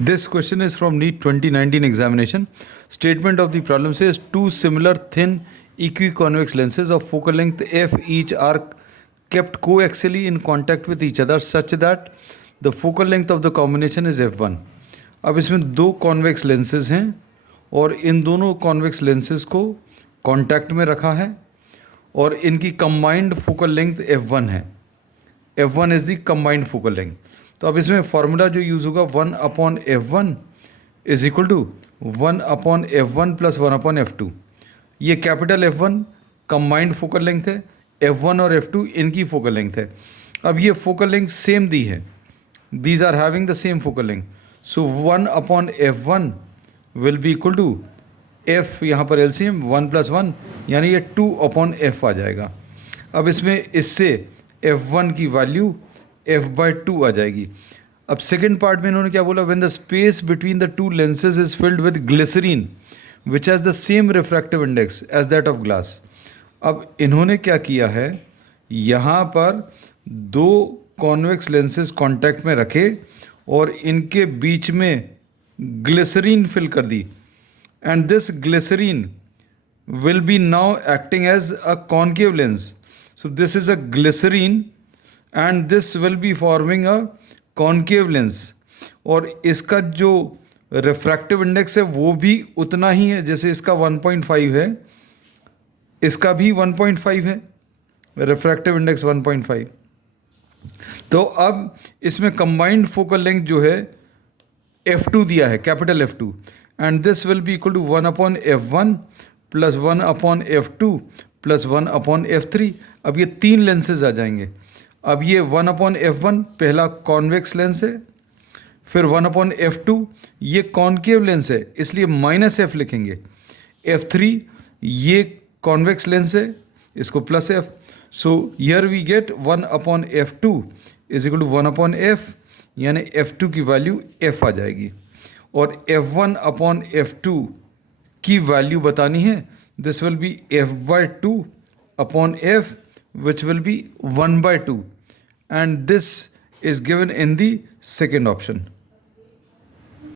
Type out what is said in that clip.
This question is from NEET 2019 examination. Statement of the problem says two similar thin equiconvex lenses of focal length f each are kept coaxially in contact with each other such that the focal length of the combination is f1. अब इसमें दो convex lenses हैं और इन दोनों convex lenses को contact में रखा है और इनकी कंबाइंड फोकल लेंथ f1 है. f1 is the combined focal length. तो अब इसमें फार्मूला जो यूज़ होगा 1/f1 is equal to 1/f1 plus 1/f2. ये capital F1 combined focal length है, F1 और F2 इनकी फोकल लेंथ है. अब ये फोकल लेंथ सेम दी है, these are having the same focal length. So 1/f1 will be equal to f, यहाँ पर एलसीएम 1 + 1 यानी ये 2/f आ जाएगा. अब इसमें इससे f1 की वैल्यू f/2 आ जाएगी. अब सेकेंड पार्ट में इन्होंने क्या बोला, when the space between the two lenses is filled with glycerine which has the same refractive index as that of glass. अब इन्होंने क्या किया है, यहाँ पर दो कॉन्वेक्स लेंसेज कॉन्टैक्ट में रखे और इनके बीच में ग्लिसरीन फिल कर दी. And this glycerine will be now acting as a concave lens. So this is a glycerine and this will be forming a concave lens. और इसका जो रिफ्रैक्टिव इंडेक्स है वो भी उतना ही है, जैसे इसका 1.5 है, इसका भी 1.5 है, रिफ्रैक्टिव इंडेक्स 1.5. तो अब इसमें कंबाइंड फोकल लेंथ जो है f2 दिया है, capital F2, and this will be equal to 1/f1 plus 1/f2 plus 1/f3. अब ये तीन लेंसेज आ जाएंगे. अब ये 1/f1 पहला कॉन्वेक्स लेंस है, फिर 1/f2 ये कॉन्केव लेंस है इसलिए -f लिखेंगे, f3 ये कॉन्वेक्स लेंस है इसको +f. So here we get 1/f2 is equal to 1/f यानी f2 की वैल्यू f आ जाएगी. और f1/f2 की वैल्यू बतानी है, this will B f/2/f which will be 1/2, and this is given in the second option.